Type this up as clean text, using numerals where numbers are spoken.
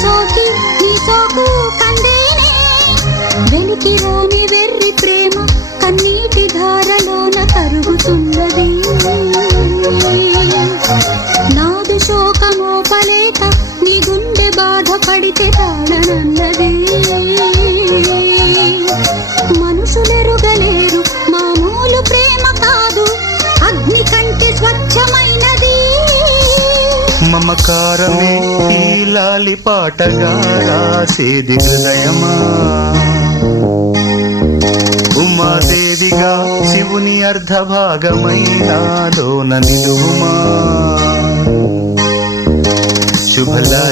సోకి నీ సోకు కందేనే వెలికి రాని వెర్రి ప్రేమ కన్నీటి ధారలోన కరుగుతున్నది నాదు శోకమోపలేక నీ గుండె బాధపడితే తాళనన్నది మనుషులెరుగలేరు మామూలు ప్రేమ కాదు అగ్ని కంటే స్వచ్ఛమైనది మమకారమే ఈ లాలి పాటగా రాసేది హృదయమా ఉమాదేవిగా శివుని అర్ధభాగమైనాలోన నిలువుమా శుభలా